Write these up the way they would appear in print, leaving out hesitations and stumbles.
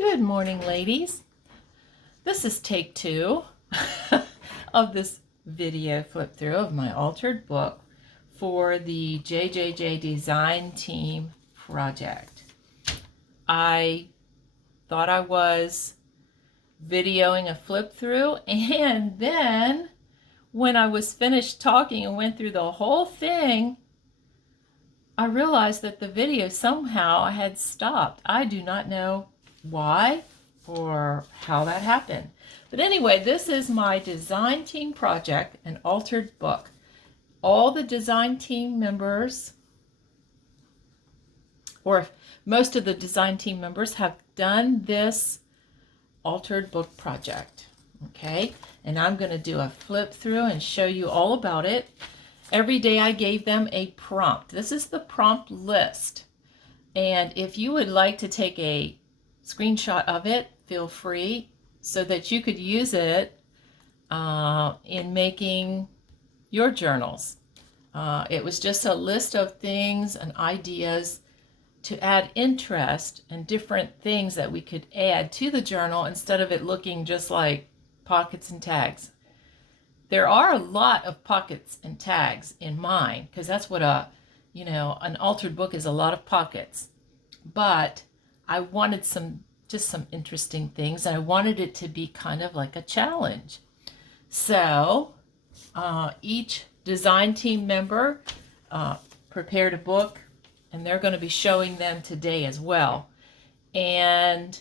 Good morning, ladies. This is take 2 of this video flip through of my altered book for the JJJ Design Team project. I thought I was videoing a flip through, and then when I was finished talking and went through the whole thing, I realized that the video somehow had stopped. I do not know why or how that happened. But anyway, this is my design team project, an altered book. All the design team members, or most of the design team members, have done this altered book project. Okay, and I'm going to do a flip through and show you all about it. Every day I gave them a prompt. This is the prompt list. And if you would like to take a screenshot of it, feel free, so that you could use it in making your journals. It was just a list of things and ideas to add interest and different things that we could add to the journal instead of it looking just like pockets and tags. There are a lot of pockets and tags in mine because that's what an altered book is, a lot of pockets. But I wanted just some interesting things, and I wanted it to be kind of like a challenge. So each design team member prepared a book, and they're going to be showing them today as well. And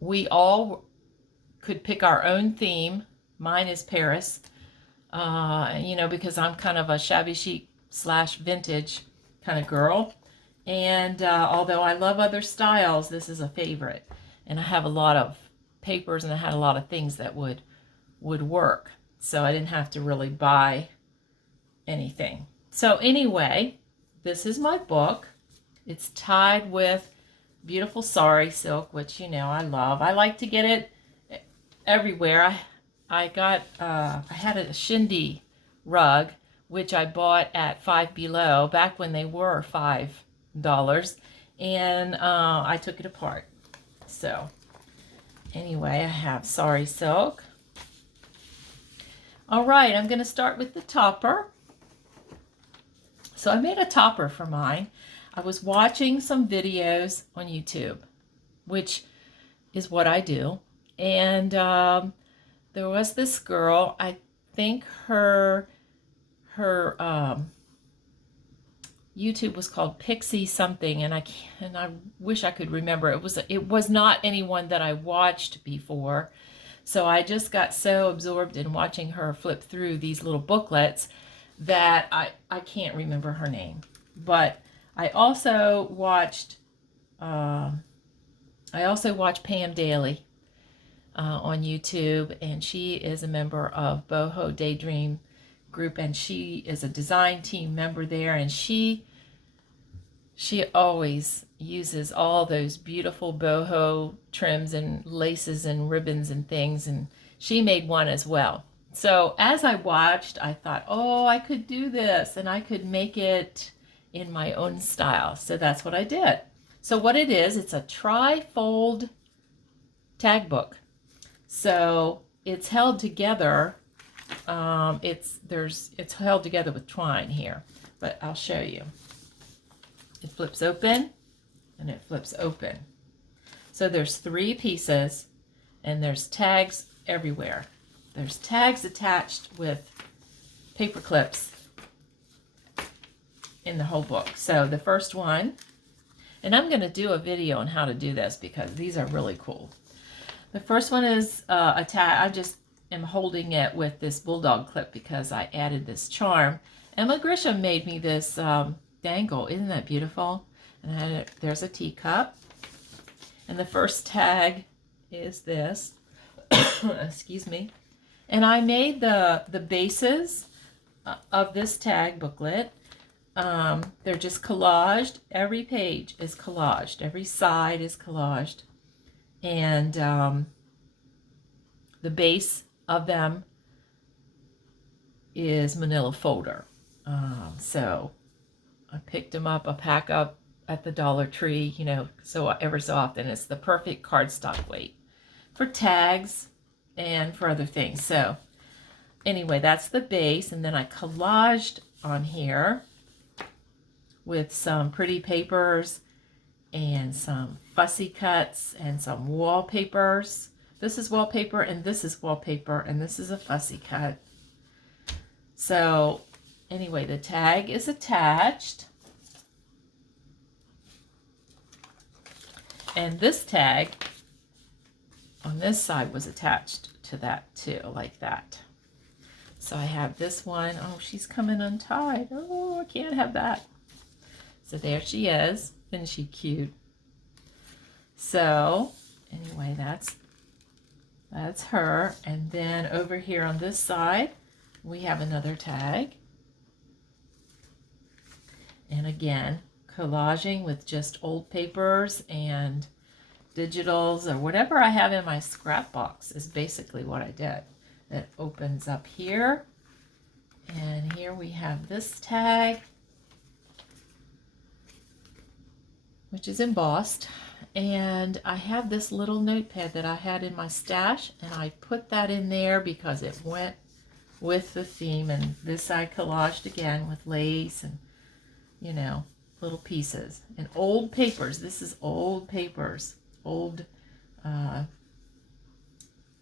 we all could pick our own theme. Mine is Paris, because I'm kind of a shabby chic / vintage kind of girl. And although I love other styles, this is a favorite. And I have a lot of papers, and I had a lot of things that would work. So I didn't have to really buy anything. So anyway, this is my book. It's tied with beautiful sari silk, which I love. I like to get it everywhere. I had a shindy rug, which I bought at Five Below back when they were $5, and I took it apart. So anyway, I have sari silk. All right, I'm going to start with the topper. So I made a topper for mine. I was watching some videos on YouTube, which is what I do. And there was this girl, I think her YouTube was called Pixie something, and I wish I could remember. It was not anyone that I watched before. So I just got so absorbed in watching her flip through these little booklets that I can't remember her name. But I also watched Pam Daly on YouTube, and she is a member of Boho Daydream group, and she is a design team member there, and she always uses all those beautiful boho trims and laces and ribbons and things, and she made one as well. So as I watched, I thought, oh, I could do this, and I could make it in my own style. So that's what I did. So what it is, it's a tri-fold tag book. So it's held together. It's held together with twine here, but I'll show you. It flips open, and it flips open. So there's 3 pieces, and there's tags everywhere. There's tags attached with paper clips in the whole book. So the first one, and I'm going to do a video on how to do this because these are really cool. The first one is a tag. I just am holding it with this bulldog clip because I added this charm. Emma Grisham made me this dangle. Isn't that beautiful? And there's a teacup. And the first tag is this. Excuse me. And I made the bases of this tag booklet. They're just collaged. Every page is collaged. Every side is collaged. And the base of them is manila folder. So I picked them up a pack up at the Dollar Tree, you know, so ever so often. It's the perfect cardstock weight for tags and for other things. So anyway, that's the base, and then I collaged on here with some pretty papers and some fussy cuts and some wallpapers. This is wallpaper, and this is wallpaper, and this is a fussy cut. So anyway, the tag is attached. And this tag on this side was attached to that too, like that. So I have this one. Oh, she's coming untied. Oh, I can't have that. So there she is. Isn't she cute? So anyway, that's her. And then over here on this side, we have another tag. And again, collaging with just old papers and digitals or whatever I have in my scrap box is basically what I did. It opens up here, and here we have this tag, which is embossed, and I have this little notepad that I had in my stash, and I put that in there because it went with the theme. And this I collaged again with lace and, you know, little pieces and old papers. This is old papers, old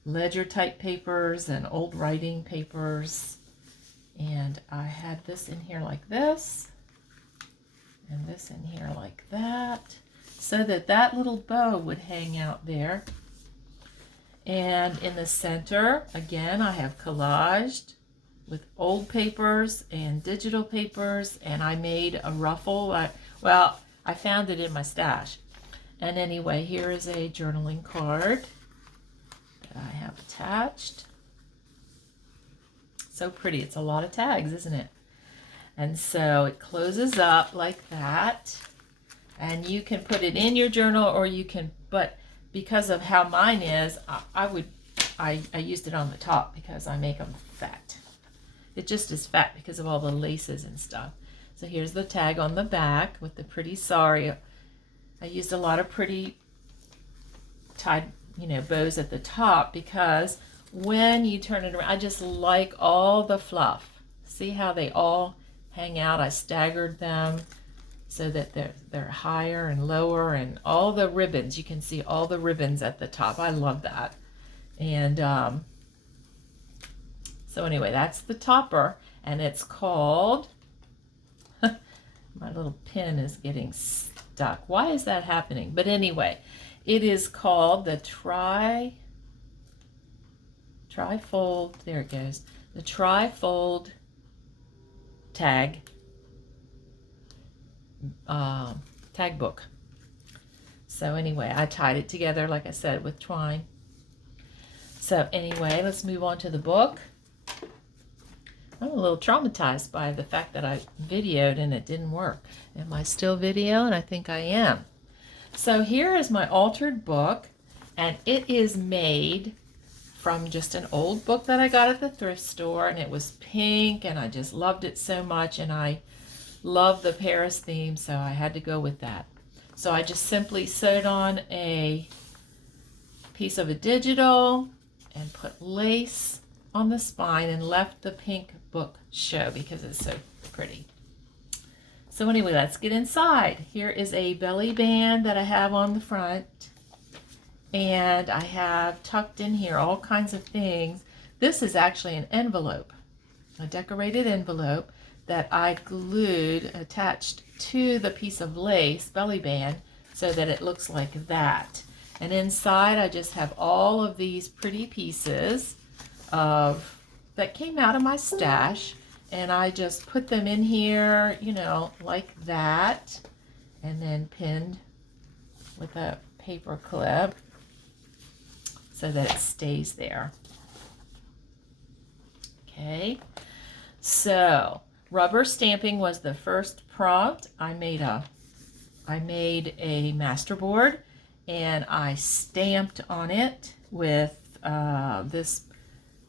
ledger type papers and old writing papers. And I had this in here like this, and this in here like that, so that that little bow would hang out there. And in the center, again, I have collaged with old papers and digital papers, and I made a ruffle. I found it in my stash. And anyway, here is a journaling card that I have attached. So pretty. It's a lot of tags, isn't it? And so it closes up like that, and you can put it in your journal, or you can, but because of how mine is, I used it on the top because I make them fat. It just is fat because of all the laces and stuff. So here's the tag on the back with the pretty sari. I used a lot of pretty tied, you know, bows at the top, because when you turn it around, I just like all the fluff. See how they all hang out? I staggered them so that they're higher and lower, and all the ribbons. You can see all the ribbons at the top. I love that. And so anyway, that's the topper, and it's called, my little pin is getting stuck. Why is that happening? But anyway, it is called the trifold, there it goes, the trifold tag, tag book. So anyway, I tied it together, like I said, with twine. So anyway, let's move on to the book. I'm a little traumatized by the fact that I videoed and it didn't work. Am I still videoing? I think I am. So here is my altered book, and it is made from just an old book that I got at the thrift store, and it was pink, and I just loved it so much, and I love the Paris theme, so I had to go with that. So I just simply sewed on a piece of a digital and put lace on the spine and left the pink book show because it's so pretty. So anyway, let's get inside. Here is a belly band that I have on the front, and I have tucked in here all kinds of things. This is actually an envelope, a decorated envelope that I glued attached to the piece of lace belly band so that it looks like that. And inside I just have all of these pretty pieces that came out of my stash, and I just put them in here, you know, like that, and then pinned with a paper clip so that it stays there. Okay, so rubber stamping was the first prompt. I made a masterboard, and I stamped on it with this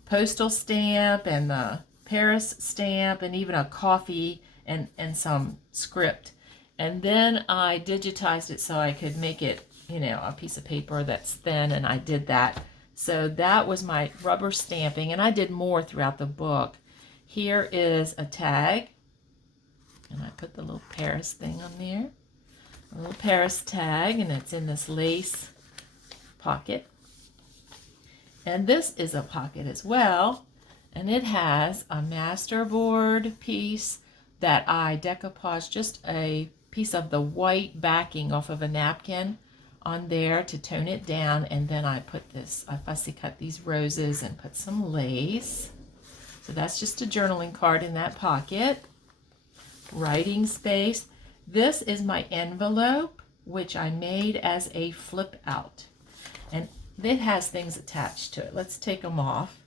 postal stamp and the Paris stamp and even a coffee and some script. And then I digitized it so I could make it, you know, a piece of paper that's thin, and I did that. So that was my rubber stamping, and I did more throughout the book. Here is a tag, and I put the little Paris thing on there. A little Paris tag, and it's in this lace pocket. And this is a pocket as well, and it has a masterboard piece that I decoupaged, just a piece of the white backing off of a napkin on there to tone it down, and then I put this, I fussy cut these roses and put some lace. So that's just a journaling card in that pocket. Writing space. This is my envelope, which I made as a flip out, and it has things attached to it. Let's take them off.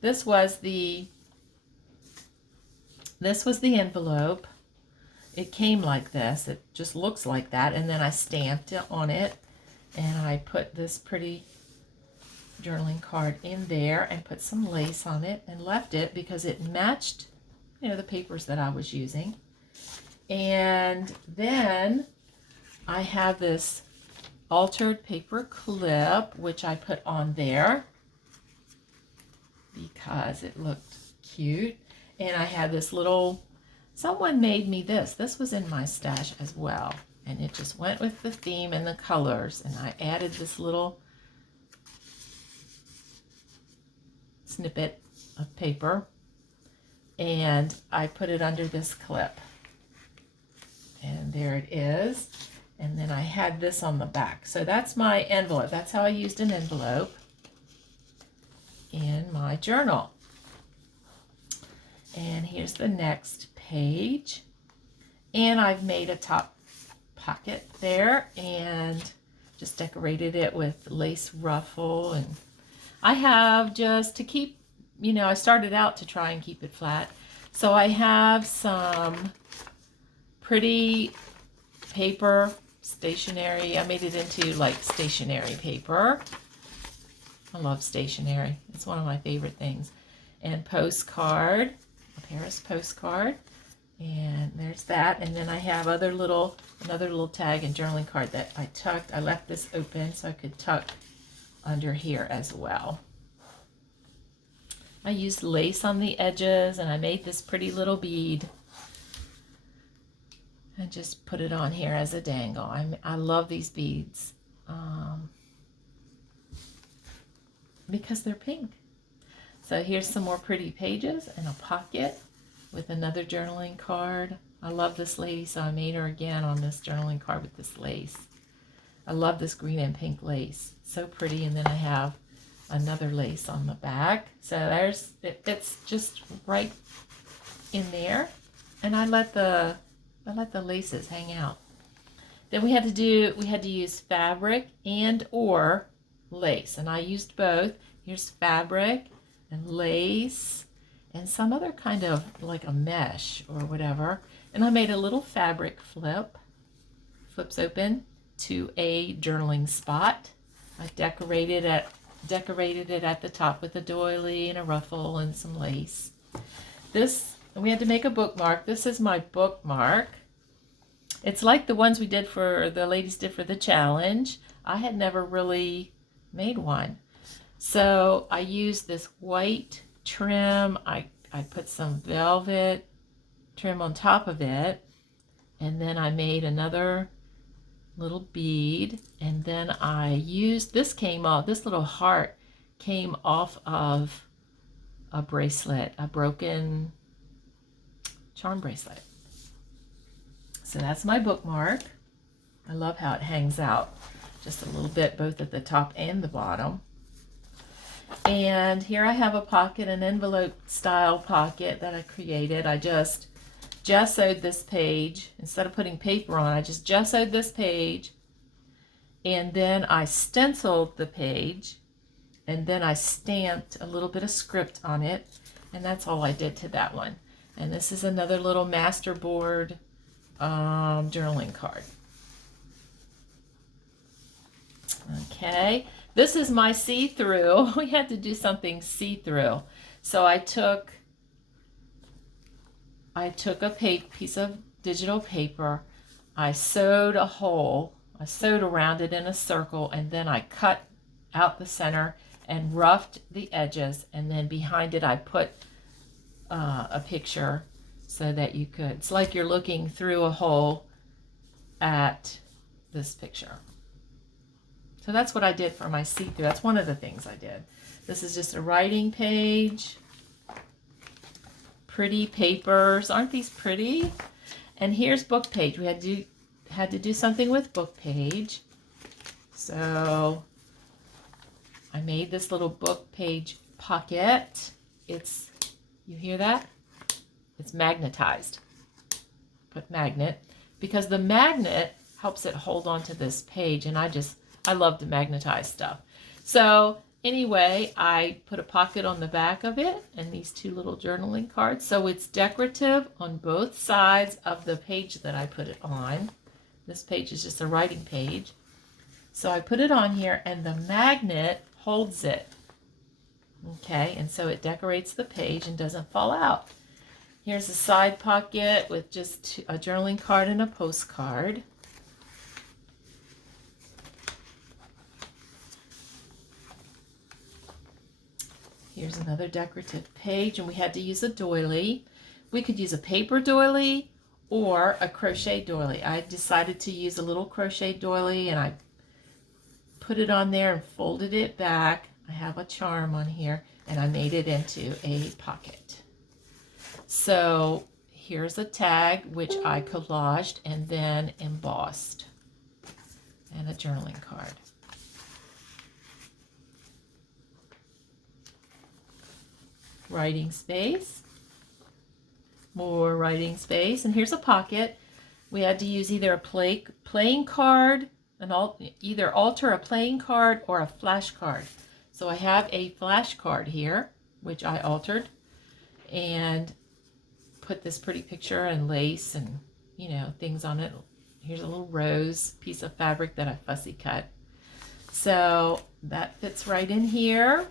This was the envelope. It came like this. It just looks like that, and then I stamped it on it, and I put this pretty journaling card in there and put some lace on it and left it because it matched, you know, the papers that I was using. And then I have this altered paper clip, which I put on there because it looked cute. And I had this little, someone made me this. This was in my stash as well. And it just went with the theme and the colors. And I added this little snippet of paper, and I put it under this clip. And there it is. And then I had this on the back. So that's my envelope. That's how I used an envelope in my journal. And here's the next page. And I've made a top pocket there and just decorated it with lace ruffle. And I have, just to keep, you know, I started out to try and keep it flat. So I have some pretty paper, stationery. I made it into like stationery paper. I love stationery. It's one of my favorite things. And postcard, a Paris postcard. And there's that. And then I have another little tag and journaling card that I tucked. I left this open so I could tuck under here as well. I used lace on the edges, and I made this pretty little bead and just put it on here as a dangle. I love these beads because they're pink. So here's some more pretty pages and a pocket with another journaling card. I love this lady, so I made her again on this journaling card with this lace. I love this green and pink lace. So pretty. And then I have another lace on the back. So there's, it's just right in there. And I let the laces hang out. Then we had to use fabric and or lace. And I used both. Here's fabric and lace and some other kind of like a mesh or whatever. And I made a little fabric flip. Flips open to a journaling spot. I decorated it at the top with a doily and a ruffle and some lace. This, we had to make a bookmark. This is my bookmark. It's like the ones the ladies did for the challenge. I had never really made one. So I used this white trim. I put some velvet trim on top of it. And then I made another little bead, and then I used, this little heart came off of a bracelet, a broken charm bracelet. So that's my bookmark. I love how it hangs out just a little bit, both at the top and the bottom. And here I have a pocket, an envelope style pocket that I created. I just gessoed this page. Instead of putting paper on, I just gessoed this page, and then I stenciled the page, and then I stamped a little bit of script on it, and that's all I did to that one. And this is another little masterboard journaling card. Okay, this is my see-through. We had to do something see-through, so I took a piece of digital paper. I sewed a hole. I sewed around it in a circle, and then I cut out the center and roughed the edges, and then behind it I put a picture so that you could, it's like you're looking through a hole at this picture. So that's what I did for my see-through. That's one of the things I did. This is just a writing page. Pretty papers. Aren't these pretty? And here's book page. We had to do something with book page. So I made this little book page pocket. It's, you hear that? It's magnetized. Put magnet, because the magnet helps it hold onto this page, and I love to magnetize stuff. So anyway, I put a pocket on the back of it and these two little journaling cards. So it's decorative on both sides of the page that I put it on. This page is just a writing page. So I put it on here, and the magnet holds it. Okay, and so it decorates the page and doesn't fall out. Here's a side pocket with just a journaling card and a postcard. Here's another decorative page, and we had to use a doily. We could use a paper doily or a crochet doily. I decided to use a little crochet doily, and I put it on there and folded it back. I have a charm on here, and I made it into a pocket. So here's a tag, which I collaged and then embossed, and a journaling card. Writing space, more writing space, and here's a pocket. We had to use either a playing card, either alter a playing card or a flash card. So I have a flash card here, which I altered and put this pretty picture and lace and, you know, things on it. Here's a little rose piece of fabric that I fussy cut. So that fits right in here.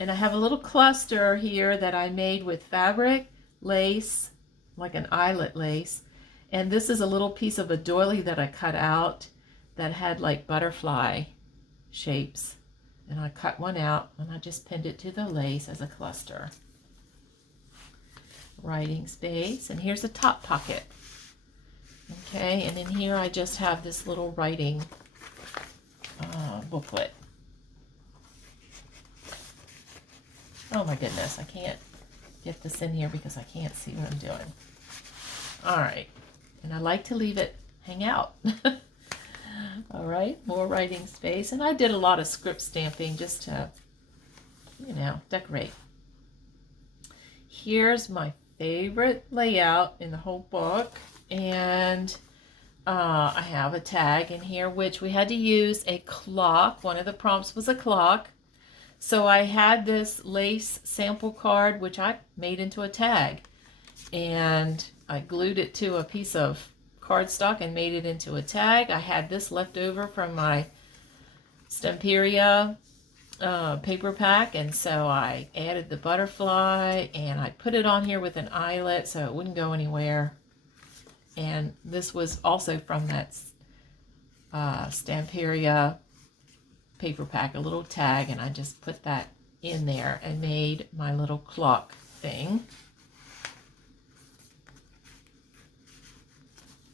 And I have a little cluster here that I made with fabric, lace, like an eyelet lace. And this is a little piece of a doily that I cut out that had like butterfly shapes. And I cut one out and I just pinned it to the lace as a cluster. Writing space. And here's a top pocket. Okay, and in here I just have this little writing booklet. Oh my goodness, I can't get this in here because I can't see what I'm doing. All right, and I like to leave it hang out. All right, more writing space. And I did a lot of script stamping just to, you know, decorate. Here's my favorite layout in the whole book. And I have a tag in here, which we had to use a clock. One of the prompts was a clock. So I had this lace sample card, which I made into a tag. And I glued it to a piece of cardstock and made it into a tag. I had this left over from my Stamperia paper pack, and so I added the butterfly and I put it on here with an eyelet so it wouldn't go anywhere. And this was also from that Stamperia paper pack, a little tag, and I just put that in there and made my little clock thing.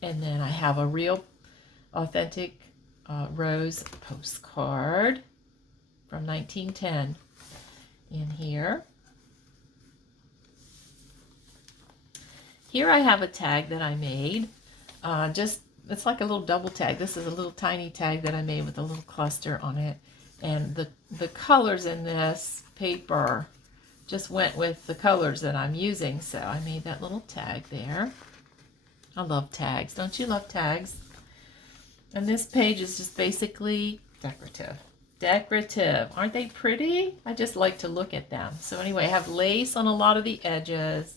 And then I have a real authentic rose postcard from 1910 in here. Here I have a tag that I made. It's like a little double tag. This is a little tiny tag that I made with a little cluster on it. And the colors in this paper just went with the colors that I'm using. So I made that little tag there. I love tags. Don't you love tags? And this page is just basically decorative. Decorative. Aren't they pretty? I just like to look at them. So anyway, I have lace on a lot of the edges,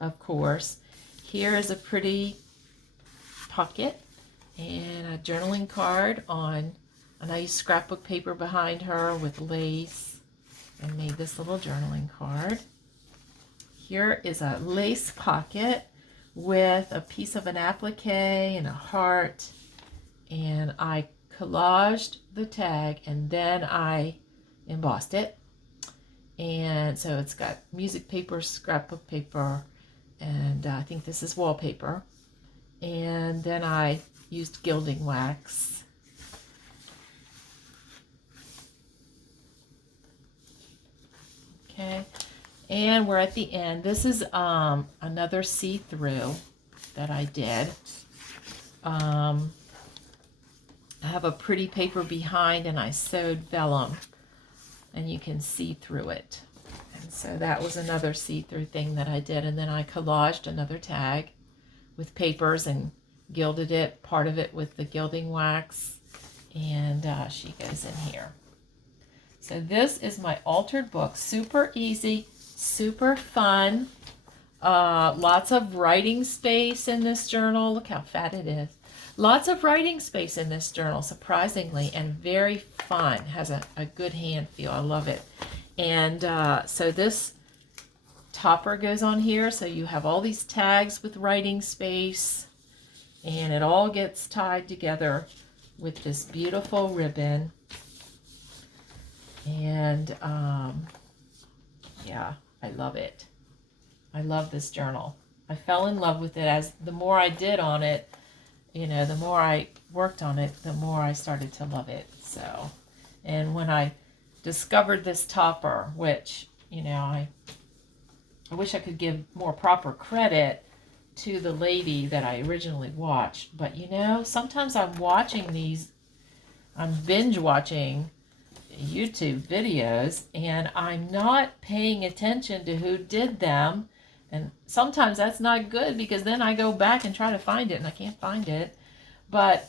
of course. Here is a pretty pocket and a journaling card on, and I used scrapbook paper behind her with lace and made this little journaling card. Here is a lace pocket with a piece of an applique and a heart, and I collaged the tag and then I embossed it. And so it's got music paper, scrapbook paper, and I think this is wallpaper. And then I used gilding wax. Okay, and we're at the end. This is another see-through that I did. I have a pretty paper behind and I sewed vellum and you can see through it. And so that was another see-through thing that I did. And then I collaged another tag with papers and gilded it, part of it with the gilding wax. And she goes in here. So this is my altered book. Super easy, super fun. Lots of writing space in this journal. Look how fat it is. Lots of writing space in this journal, surprisingly, and very fun. Has a good hand feel. I love it. And so this topper goes on here. So you have all these tags with writing space, and it all gets tied together with this beautiful ribbon. And yeah, I love it. I love this journal. I fell in love with it as the more I did on it, you know, the more I worked on it, the more I started to love it. So, and when I discovered this topper, which, you know, I wish I could give more proper credit to the lady that I originally watched. But, you know, sometimes I'm watching these, I'm binge watching YouTube videos and I'm not paying attention to who did them. And sometimes that's not good because then I go back and try to find it and I can't find it. But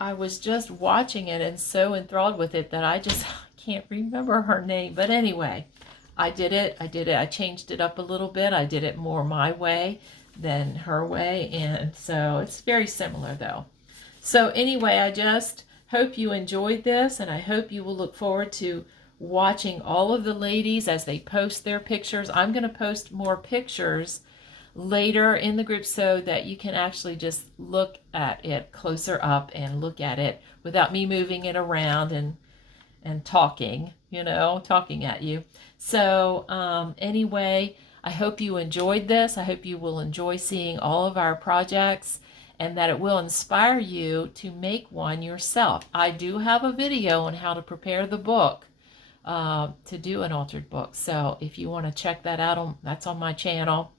I was just watching it and so enthralled with it that I just can't remember her name. But anyway, I did it. I changed it up a little bit. I did it more my way than her way. And so it's very similar though. So anyway, I just hope you enjoyed this and I hope you will look forward to watching all of the ladies as they post their pictures. I'm going to post more pictures later in the group so that you can actually just look at it closer up and look at it without me moving it around and talking, you know, talking at you. So anyway, I hope you enjoyed this. I hope you will enjoy seeing all of our projects and that it will inspire you to make one yourself. I do have a video on how to prepare the book to do an altered book. So if you want to check that out, that's on my channel.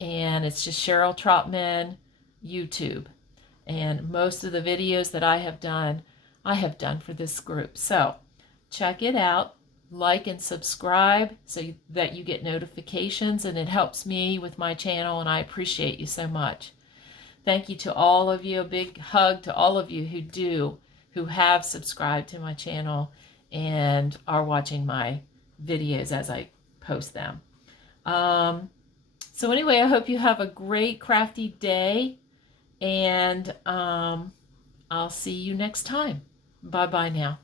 And it's just Cheryl Trotman YouTube. And most of the videos that I have done for this group. So check it out, like and subscribe so that you get notifications, and it helps me with my channel, and I appreciate you so much. Thank you to all of you. A big hug to all of you who have subscribed to my channel and are watching my videos as I post them. So anyway, I hope you have a great crafty day, and I'll see you next time. Bye-bye now.